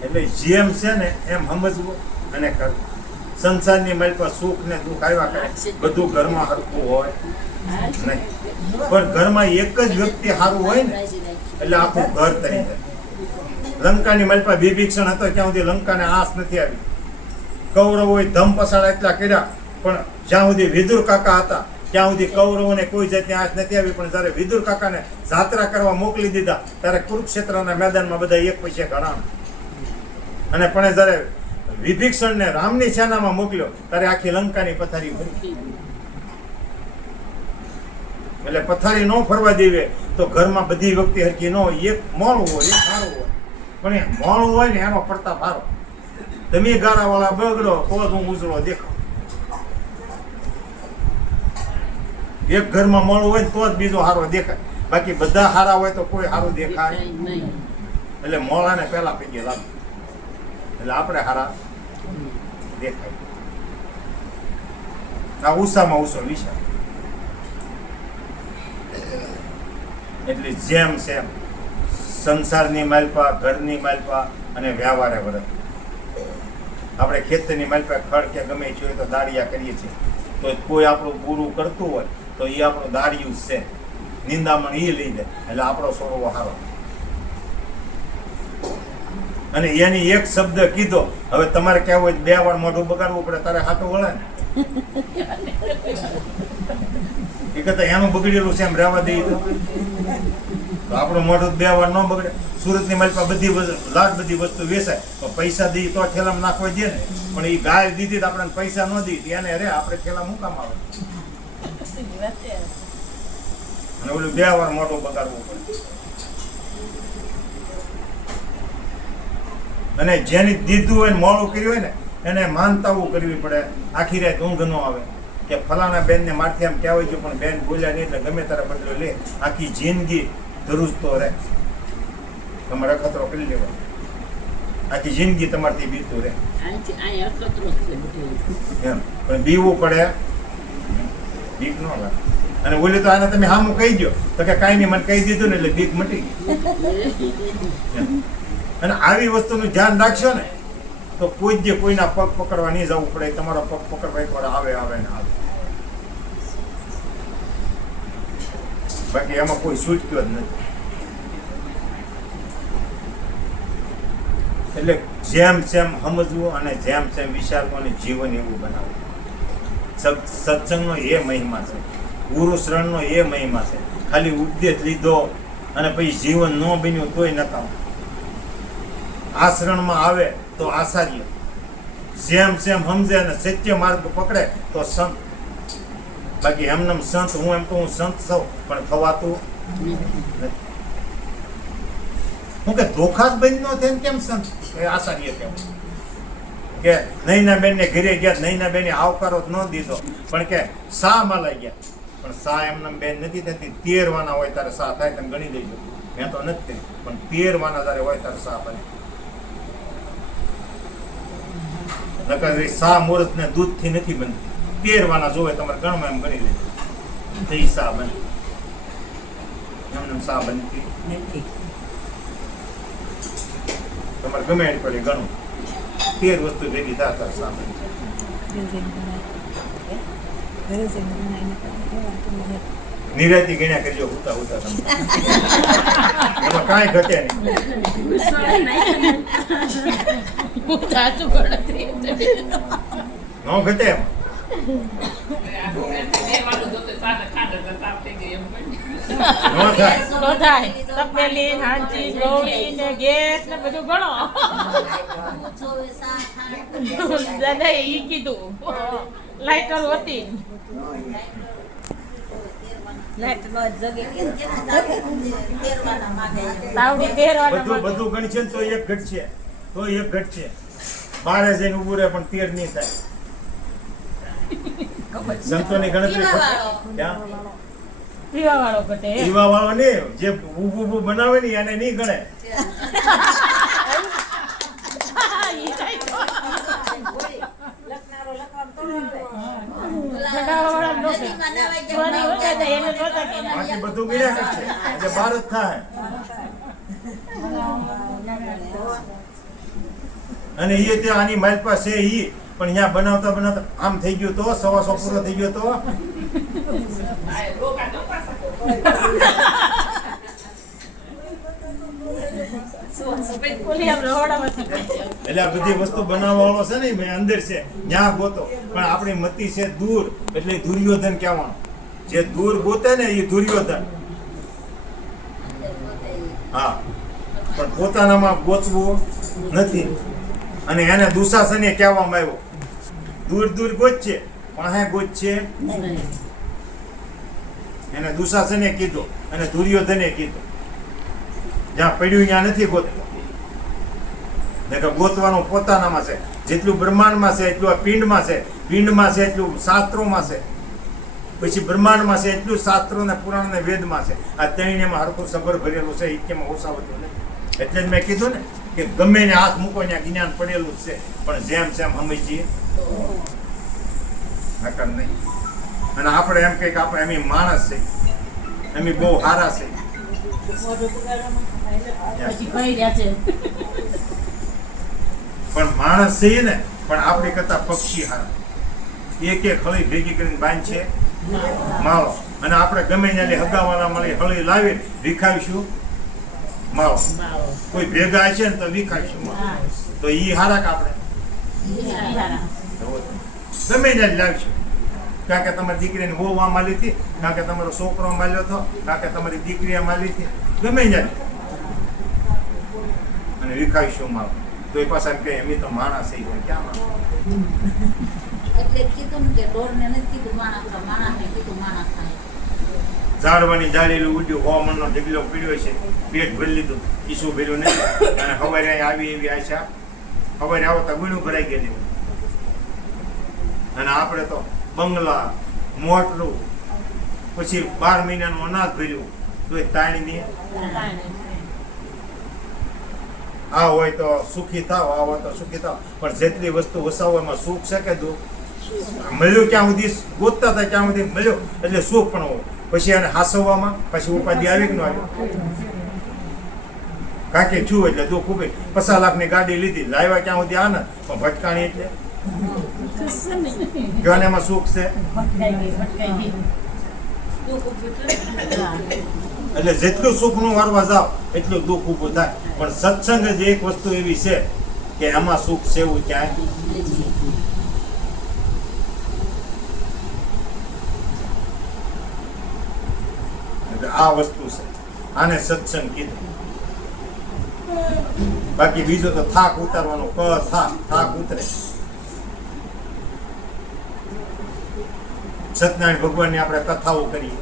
એટલે જેમ છે ને એમ સમજવું અને કરવું. સંસારની મારી પર સુખ ને દુઃખ આવ્યા કરે બધું ઘરમાં હરખું હોય નહીં, પણ ઘરમાં એક જ વ્યક્તિ સારું હોય ને એટલે આખું ઘર તરી જાય. લંકાની મારી પર વિભીષણ હતો ત્યાં સુધી લંકાને આસ નથી આવી. કૌરવોએ ધમ પસાડા એટલા કર્યા પણ જ્યાં સુધી વિદુર કાકા હતા ત્યાં સુધી કૌરવોને કોઈ જાતની આસ નથી આવી. પણ જ્યારે વિદુર કાકાને જાત્રા કરવા મોકલી દીધા ત્યારે કુરુક્ષેત્રના મેદાનમાં બધા એક પૈસે ઘણા અને પણ જ્યારે વિભીષણને રામની સેનામાં મોકલ્યો ત્યારે આખી લંકાની પથારી ભરી. એટલે પથારી ન ફરવા દેવે તો ઘરમાં બધી વ્યક્તિ હરકી ન હોય. એક મોણું હોય એક સારું હોય, પણ એ મોણું હોય ને એનો પડતા ફારો. તમે ગાળાવાળા બગડો તો જ હું ઉજળો દેખાવ. એક ઘરમાં મોણું હોય તો જ બીજો હારો દેખાય, બાકી બધા હારા હોય તો કોઈ હારું દેખાય નહીં. એટલે મોળાને પહેલા પૈકી લાગે એટલે આપણે હારા દેખાય. આ ઉષામાં ઉષો વિશાળ. એટલે જેમ સેમ સંસારની માલપા, ઘરની માલપા અને વ્યવહારે વરત. આપણે ખેતરની માલપા ખડ કે ગમે છે તો દાળિયા કરીએ છીએ, તો કોઈ આપણું પૂરું કરતું હોય તો એ આપણું દાળિયું છે, નિંદામણ એ લઈ દે એટલે આપણો સ્વભાવ સારો. અને એની એક શબ્દ કીધો, હવે તમારે કહેવું હોય 2 વાર મોઢું બગાડવું પડે તારે હાથું વળે ને એ કરતા એનું બગડેલું છે એમ રહેવા દઈએ તો આપણું મોઢું 2 વાર ન બગડે. સુરતની માલપા બધી વસ્તુ વેચાય તો પૈસા દઈએ તો ઠેલામાં નાખવા દે ને, પણ એ ગાય દીધી તો આપણે પૈસા ન દી એને રે આપણે ઠેલા મુકામ આવે અને ઓલું 2 વાર મોઢું બગાડવું પડે. અને જેની દીધું હોય ને મોડું કર્યું હોય ને એને માનતાવું કરવી પડે. આખી રાત ઊંઘ ન આવે કે ફલાણા બેનને મારથી આમ કહેવાય છે પણ બેન બોલ્યા નહીં એટલે ગમે તારે બદલો લે. આખી જિંદગી ધરુજતો રહે, તમારે અખતરો કરી લેવો. આખી જિંદગી તમારથી બીતું રહે એમ, પણ બીવું પડે, બીક ન લાગે. અને બોલે તો આને તમે હામું કહી દો તો કે કાંઈ નહીં મને કહી દીધું ને એટલે બીક મટી ગઈ. અને આવી વસ્તુનું ધ્યાન રાખશો ને તો કોઈ જ કોઈના પગ પકડવા નહીં જવું પડે. તમારો પગ પકડવા એકવાર આવે ને આવે, બાકી એમાં કોઈ છૂટક્યો જ નથી. એટલે જેમ જેમ સમજવું અને જેમ જેમ વિચારવું અને જીવન એવું બનાવવું. સત્સંગનો એ મહિમા છે, ગુરુ શરણનો એ મહિમા છે. ખાલી ઉપદેશ લીધો અને પછી જીવન ન બન્યું તોય નકામ. આચરણમાં આવે તો આચાર્ય, જેમ જેમ સમજે અને સત્ય માર્ગ પકડે તો સંત. બાકી એમનેમ સંત હું એમ તો હું સંત છું પણ થવાતું નથી. હું કે ધોખા જ બંધ ન થાય કેમ સંત આચાર્ય કેમ કે નૈના બેન ને ઘરે ગયા, નૈના બેને આવકારો જ ન દીધો પણ કે સા માં લઈ ગયા. પણ સા એમને બેન નથી થતી. 13 વાના હોય ત્યારે સા થાય તમે ગણી દેજો. મેં તો નથી કરી પણ 13 વાના જયારે હોય ત્યારે સા બને. નકર સા મુહૂર્ત ને દૂધ થી નથી બનતી. 13 વાના જોવે તમારે ગણમાં એમ ગણી લેજો તો સા બને. એમને સા બનતી નથી. તમારે ગમે એની પડે ઘણું 13 વસ્તુ ભેગી થતા સા બનતી. ઘરે જઈને બનાવીને ખાવાનું. નિરાતી ગણ્યા કરજો ઉતા ઉતા તમે. એમાં કાંઈ ઘટે નહીં. સાચું ગણતરી ન ઘટે એમ. ન થાય. તપેલી હાંચી ગોળી ને ગેસ ને બધું ગણો દાદા ઈ કીધું લાઈટર હતી તાવડી તેરવાના બધું ગણશે ને તો એક ઘટશે. તો એક ઘટશે. બારે જઈને ઊભું રહે પણ 13 નહીં થાય. સંતોની ગણતરી ક્યાં? પીવા વાળો ઘટે પીવા વાળો નહીં, જે ઊભું બનાવે ને એને નહીં ગણે. બાકી બધું ગણ્યા કરશે એટલે 12 જ થાય. અને એ ત્યાં આની માઇલ પાસે છે ઈ પણ અહીંયા બનાવતા આમ થઈ ગયું તો 100 પૂરો થઈ ગયો તો એટલે આ બધી વસ્તુ બનાવવા વાળો છે ને મેં અંદર છે ત્યાં ગોતો પણ આપણી મતિ છે દૂર એટલે દુર્યોધન કહેવાનું. જે દૂર ગોતે ને એ દુર્યોધન. હા પણ પોતાનામાં ગોતવું નથી. અને એને દુશાસને કહેવામાં આવ્યો દૂર દૂર ગોતશે પણ હે ગોતશે એને દુશાસને કીધું અને દુર્યોધને કીધું જ્યાં પડ્યું ત્યાં નથી ગોતવું. ગોતવાનું પોતાનામાં છે. જેટલું બ્રહ્માંડમાં છે એટલું આ પિંડમાં છે. પિંડમાં છે એટલું શાસ્ત્રોમાં છે. પછી બ્રહ્માંડમાં છે એટલું શાસ્ત્રો ને પુરાણ ને વેદમાં છે. આ ત્રણેયમાં હરખું સબર ભરેલું છે. એકેમાં ઓસાવતું નથી. એટલે જ મેં કીધું ને કે ગમે ને હાથ મૂકો ત્યાં જ્ઞાન પડેલું જ છે પણ જેમ જેમ સમજીએ નકર નહીં. અને આપણે એમ કહીએ કે આપણે એમ માણસ છે એમ બહુ સારા છે. પછી ભાઈ રહ્યા છે પણ માણસ છે ને પણ આપણી કરતા પક્ષી હારા. એક એક હળી ભેગી કરીને બાંધ છે માળો. અને આપણે ગમે ત્યાં હગાવાના મળી હળી લાવી વિખાવીશું માળો. કોઈ ભેગા છે ને તો વિખાવીશું માળો. તો ઈ હારા કે આપણે ગમે ત્યાં લાવીશું. કારણ કે તમારી દીકરીને વહુ આ માલી હતી, કારણ કે તમારો છોકરો માલ્યો હતો, કારણ કે તમારી દીકરી આ માલી હતી, ગમે ત્યાં અને વિખાવીશું માળો. તો એ પાછા કહે એમ તો માણસ છે ક્યાં માણસ. એટલે કીધું ને કે ઢોરને નથી કીધું માણસ, માણસને કીધું માણસ થાય. ઝાડવાની ડાળેલું ઉડ્યું 100 મણનો ઢગલો પીડ્યો છે, પેટ ભરી લીધું, ઈસું ભર્યું નહીં. અને સવારે અહીં આવી એવી આશા, સવારે આવો તો ગુણું ભરાઈ ગયેલું. અને આપણે તો બંગલા મોટલું પછી 12 મહિનાનું અનાજ ભર્યું તો એ તાણીને આ હોય તો સુખી થાવ, આ હોય તો સુખી થાવ. પણ જેટલી વસ્તુ વસાવો એમાં સુખ છે કે દુઃખ? મળ્યું ક્યાં સુધી ગોતતા હતા ક્યાં સુધી મળ્યો એટલે સુખ પણ હોય. પછી એને હાસવવામાં પછી ઉપાધિ આવી કે ન આવી? કાંકે છું એટલે દુઃખ ઉભી. 50 લાખની ગાડી લીધી, લાવ્યા ક્યાં સુધી આનંદ, પણ ભટકાણી એટલે કયો એમાં સુખ છે? એટલે જેટલું સુખનું વારવા જાવ એટલું દુઃખ ઊભું થાય. પણ સત્સંગ જ એક વસ્તુ એવી છે કે એમાં સુખ છે એવું ક્યાંય. એટલે આ વસ્તુ છે, આને સત્સંગ કીધું. બાકી બીજો તો થાક ઉતારવાનો થાક ઉતરે. સત્યનારાયણ ભગવાનની આપણે કથાઓ કરીએ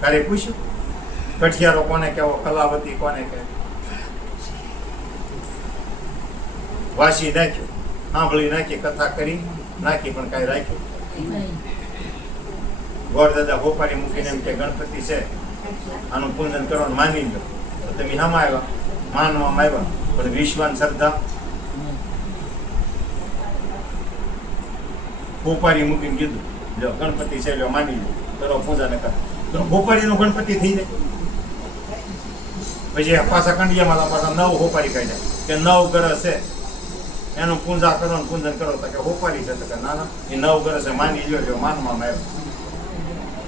ત્યારે પૂછ્યું કઠિયારો કોને કહેવો, કલાવતી કોને કહે? વાસી નાખ્યું, સાંભળી નાખી, કથા કરી નાખી, પણ કાંઈ રાખ્યું. ગોળ દાદા હોપારી મૂકીને એમ કે ગણપતિ છે, આનું પૂજન કરવાનું માની લો. તો તમે હામાં આવ્યા, માનવામાં આવ્યા, પણ વિશ્વાન શ્રદ્ધા હોપારી મૂકીને કીધું જો ગણપતિ છે એટલે માની લો, કરો પૂજા ને કરો. તો હોપારીનો ગણપતિ થઈ જાય. પછી પાછા કંડિયામાં પાછા 9 હોપારી કાઢ્યા કે 9 ગરસ છે એનું પૂજા કરો ને પૂજન કરો તો કે હોપારી છે તો કે ના એ 9 ગરસ છે માની લ્યો માનવામાં આવ્યો.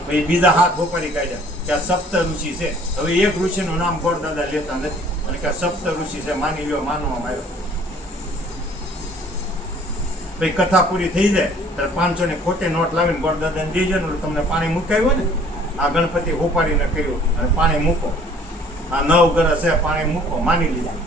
પછી બીજા 7 હોપારી કાઢ્યા કે આ સપ્ત ઋષિ છે. હવે એક ઋષિનું નામ ગોળદાદા લેતા નથી અને કે સપ્ત ઋષિ છે માની લ્યો માનવામાં આવ્યો. પછી કથા પૂરી થઈ જાય ત્યારે 500 ની ખોટી નોટ લાવીને ગોળદાદાને દેજો ને તમને પાણી મુકાવ્યું ને આ ગણપતિ હોપારીને કહ્યું અને પાણી મૂકો આ 9 ગરસ છે પાણી મૂકો માની લીધા.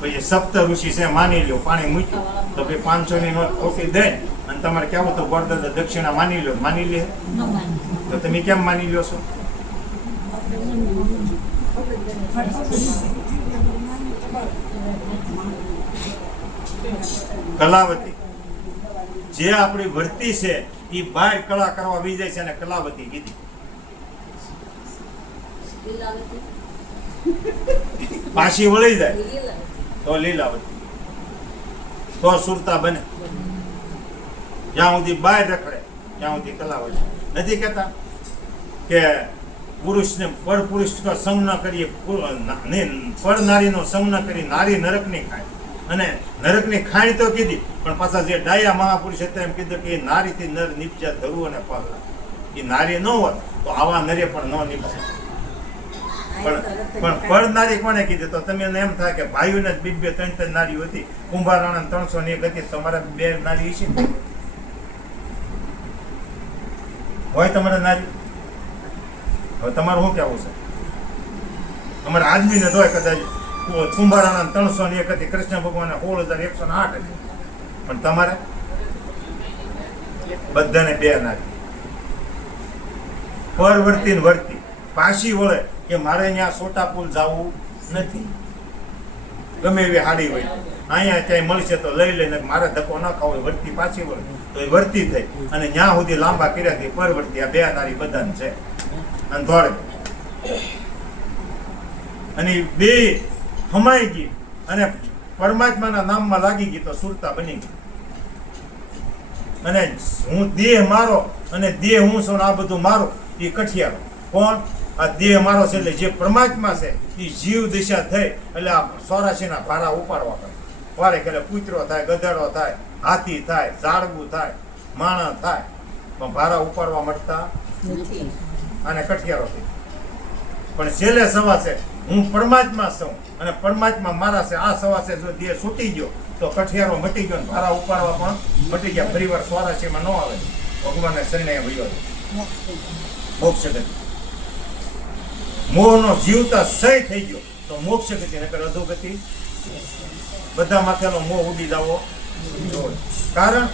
પછી સપ્ત ઋષિ છે માની લ્યો પાણી મૂક્યું તો પછી 500 ની નોટ ખોટી દે અને તમારે કેવું તો ગોળદાદા દક્ષિણા માની લ્યો માની લે ન માની. તો તમે કેમ માની લ્યો છો? કલાવતી જે આપણી વર્તી છે એ બાય કળા કરવા બી જાય છે અને કલાવતી કીધી. લીલાવતી. પાછી વળી જાય લીલાવતી. તો લીલાવતી તો સુરતા બને. જ્યાં સુધી બાય રખડે ત્યાં સુધી કલાવતી. નથી કહેતા કે પુરુષને પર પુરુષ સંગ ન કરીએ પર નારીનો સંગ ન કરી નારી નરકની ખાય અને નરકની ખાણી તો કીધી પણ પાછા જે ડાયા મહાપુરુષ હતા એમ કીધું કે નારીથી નર નીપજ્યા ધરવું અને પગલા. એ નારી ન હોત તો આવા નરે પણ ન નીપજે. પણ પર નારી કોને કીધી? તો તમે એમ થાય કે ભાઈઓને જ 2-3 નારીઓ હતી. કુંભારાણા 300 ની એક હતી. તમારા 2 નારી છે હોય તમારા નારી? હવે તમારું શું કેવું છે? અમારા આદમીને તો કદાચ કુંભારાણા 300 ની એક હતી. કૃષ્ણ ભગવાન 16,108 હતી. પણ તમારે બધાને 2 નારી. પરવર્તી ને વર્તી પાછી વળે કે મારે અહીંયા સોટાપુલ જવું નથી. ગમે એવી હાડી હોય અહીંયા ક્યાંય મળશે તો લઈ લઈને મારે ધક્કો ન ખાવો હોય. વર્તી પાછી વળે તો એ વર્તી થઈ અને ત્યાં સુધી લાંબા કર્યા પરવર્તી આ 2 નારી બધાને છે અને દોડે અને 2 હમાઈ ગઈ અને પરમાત્માના નામમાં લાગી ગઈ તો સુરતા બની ગઈ. અને હું દેહ મારો અને દેહ હું છું આ બધું મારો એ કઠિયારો. કોણ? આ દેહ મારો છે એટલે જે પરમાત્મા છે એ જીવ દિશા થઈ એટલે આ 84 ભારા ઉપાડવા પડે. વારે એટલે કૂતરો થાય, ગધેડો થાય, હાથી થાય, ઝાડવું થાય, માણસ થાય, પણ ભારા ઉપાડવા મળતા નથી. અને કઠિયારો થઈ. પણ છેલ્લે સવા છે હું પરમાત્મા છું અને પરમાત્મા મારા છે. આ સવા છે જો દેહ છૂટી ગયો તો કઠિયારો મટી ગયો, ભારા ઉપાડવા પણ મટી ગયા. ફરી વાર 84 માં ન આવે. ભગવાનને શરણે વયો મોક્ષ ગતિ. મોહનો જીવતા સહી થઈ ગયો તો મોક્ષ ગતિ, નકર અધોગતિ. બધા માથેનો મોહ ઉડી જવો જોઈએ. કારણ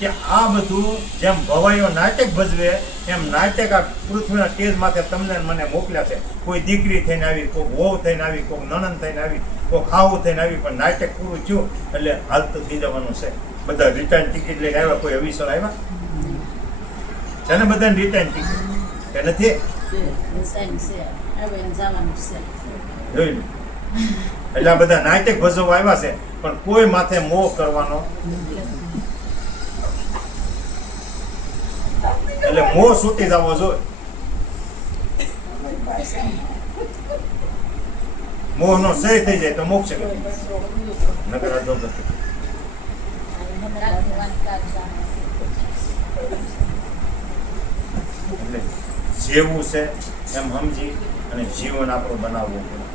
કે આ બધું જેમ ભવાઈઓ નાટક ભજવે એમ નાટક આ પૃથ્વીના તેજ માથે તમને મને મોકલ્યા છે. કોઈ દીકરી થઈને આવી, કોઈ વહુ થઈને આવી, કોઈ નણંદ થઈને આવી, કોઈ ખાવું થઈને આવી, પણ નાટક પૂરું થયું એટલે હાલ તો થઈ જવાનું છે. બધા રિટર્ન ટિકિટ લઈને આવ્યા. કોઈ અવિસર આવ્યા છે ને? બધાને રિટર્ન ટિકિટ કે નથી? જોઈ લો. એટલે આ બધા નાટક ભજવવા આવ્યા છે પણ કોઈ માથે મોહ કરવાનો. એટલે મોહ છૂટી જવો જોઈએ. મોહ નો સહી થઈ જાય તો મોક્ષ ગતિ, નકર અધોગતિ. એટલે જેવું છે એમ સમજી અને જીવન આપણું બનાવવું પડે.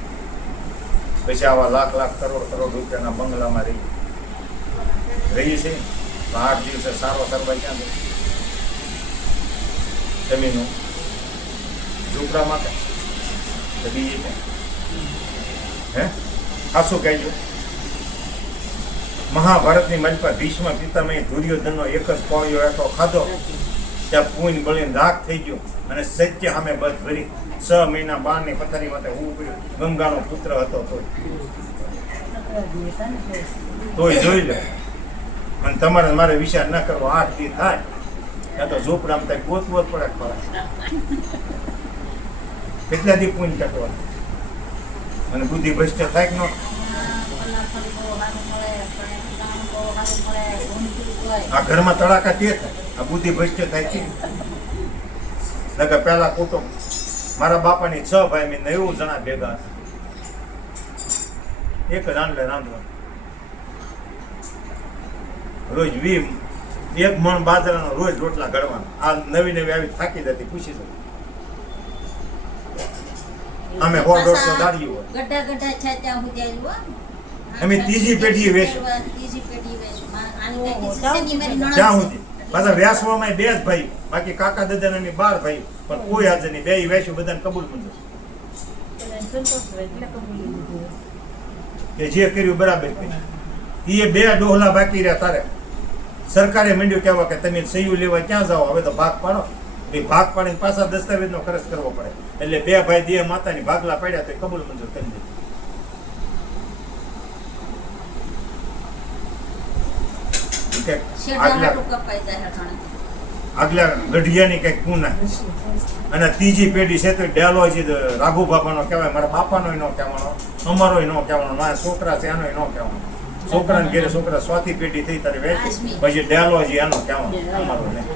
પછી આવા લાખ કરોડ રૂપિયાના બંગલામાં રહી છે તો 8 દિવસે સારો સરવા ક્યાં જાય? જમીનું ઝૂંપડા માટે તો બીજી ક્યાં? હે ખાસું કહેજો. મહાભારતની મલપા ભીષ્મ પિતામહે દુર્યોધનનો એક જ કોળિયો એટલો ખાધો ત્યાં પૂન બળીને રાખ થઈ ગયો અને સત્ય સામે બધ ભરી 6 મહિના બાળની પથારી માટે હું પડ્યો. ગંગાનો પુત્ર હતો તોય જોઈ લે. અને તમારે મારે વિચાર ન કરવો. 8 દી થાય ત્યાં તો ઝૂંપડામાં થાય ગોતવો જ પડે. કેટલા દી પૂન કટવા અને બુદ્ધિ ભ્રષ્ટ થાય કે ન? આ ઘરમાં તડાકા તે થાય આ બુદ્ધિ ભ્રષ્ટ થાય છે. નકર પહેલા કુટુંબ મારા બાપાની 6 ભાઈ, મેં 90 જણા ભેગા હતા. એક જ આંડલે રાંધવા. રોજ 1 મણ બાજરાનો રોજ રોટલા ઘડવાના. આ નવી આવી થાકી જતી, પૂછી જતી. અમે 100-150 દાડીઓ હોય. ગઢા ગઢા છે ત્યાં સુધી આવ્યું હો. અમે ત્રીજી પેઢીએ વેચ્યું. ત્રીજી પેઢી વેચ્યું. આની કઈ શેની મારી નણંદ ત્યાં છે. સુધી પાછા વ્યાસવામાં 2 જ ભાઈ, બાકી કાકા દાદા ની 12 ભાઈ, પણ કોઈ હાજર નહીં. 2 વેચ્યું, બધાને કબૂલ મંજૂર. પેલા સંતોષ હોય એટલે કબૂલી લીધું. કે જે કર્યું બરાબર કર્યું. એ 2 ડોહલા બાકી રહ્યા. તારે સરકારે મંડ્યું કહેવા કે તમે સહી લેવા ક્યાં જાઓ, હવે તો ભાગ પાડો. એ ભાગ પાડીને પાછા દસ્તાવેજનો ખર્ચ કરવો પડે. એટલે 2 ભાઈ દેહ માતાની ભાગલા પાડ્યા તો એ કબૂલ મંજૂર કરી દીધું. કે શેઢા હાટુ કપાઈ જાય હઠાણથી. આગલા ગઢિયાની કઈક કુના. અને ત્રીજી પેઢી છે તો ડેલો છે, રાઘુ બાપાનો કહેવાય, મારા બાપાનો ન કહેવાનો, અમારો ન કહેવાનો, મારા છોકરા છે એનો ન કહેવાનો. છોકરાને ઘેરે છોકરા 4થી પેઢી થઈ તારે વેચી, પછી ડેલો છે એનો કહેવાનો, અમારો નહીં.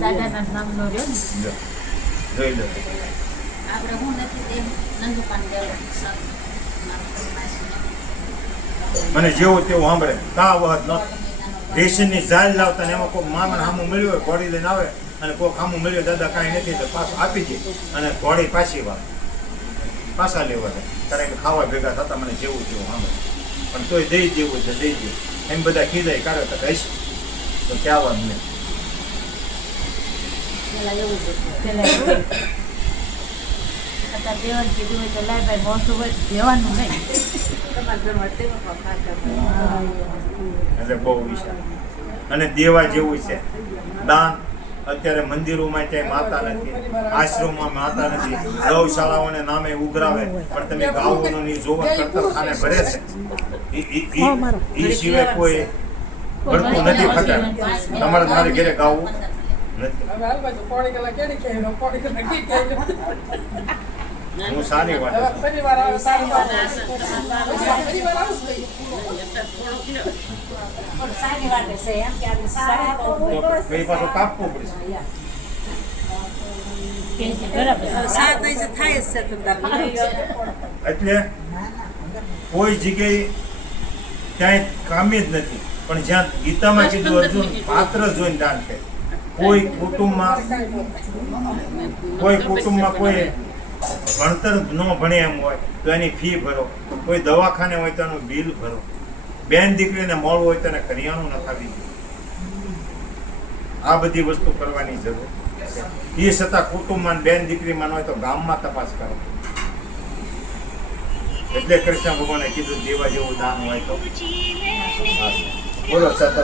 દાદાના નામનો રહ્યો ને. જોઈ લો. આપણે હું નથી તે નંદુપાન ગયેલો સંત. મને જેવું તેવું સાંભળે કા વહદ ન રેશનની ઝાલ લાવતા ને એમાં કોઈ મામા સામું મળ્યું હોય, ઘોડી લઈને આવે અને કોઈ સામું મળ્યું, દાદા કાંઈ નથી તો પાછું આપી દે અને ઘોડી પાછી વાર પાછા લેવા દે. કારણ કે ખાવા ભેગા થતા મને જેવું તેવું સાંભળે, પણ તોય દઈ દેવું છે, દઈ દે એમ બધા ખીજાય કાઢે તો કહીશ તો કહેવાનું નહીં. પેલા એવું જ હતું. પેલા એવું. અત્યારે દેવાનું કીધું હોય તો લાય ભાઈ મોસું હોય તો દેવાનું નહીં. એટલે બહુ વિશાળ અને દેવા જેવું છે. દાન અત્યારે મંદિરોમાં ક્યાંય માતા નથી, આશ્રમમાં માતા નથી, ગૌશાળાઓને નામે ઉઘરાવે, પણ તમે ગાયોનું ની જોવન કરતા ખાને ભરે છે. એ સિવાય કોઈ ભરતું નથી ખતા. તમારે મારી ઘરે ગાવું નથી. હું સારી વાત છે. સારી વાત છે એમ કે આપણે સારા તો તો એ પાછું કાપવું પડશે. બરાબર. એટલે કોઈ જગ્યાએ ક્યાંય કામી જ નથી, પણ જ્યાં ગીતામાં કીધું અર્જુન પાત્ર જોઈને દાન કરે. કોઈ કુટુંબમાં કોઈ ભણતર ન ભણે એમ હોય તો એની ફી ભરો, કોઈ દવાખાને હોય તો એનું બિલ ભરો, બેન દીકરીને મળવું હોય તો એને કરિયાણું નખાવી દો. આ બધી વસ્તુ કરવાની જરૂર છે. એ છતાં કુટુંબમાં બેન દીકરીમાં હોય તો ગામમાં તપાસ કરો. એટલે કૃષ્ણ ભગવાને કીધું દેવા જેવું દાન હોય તો. બોલો સતત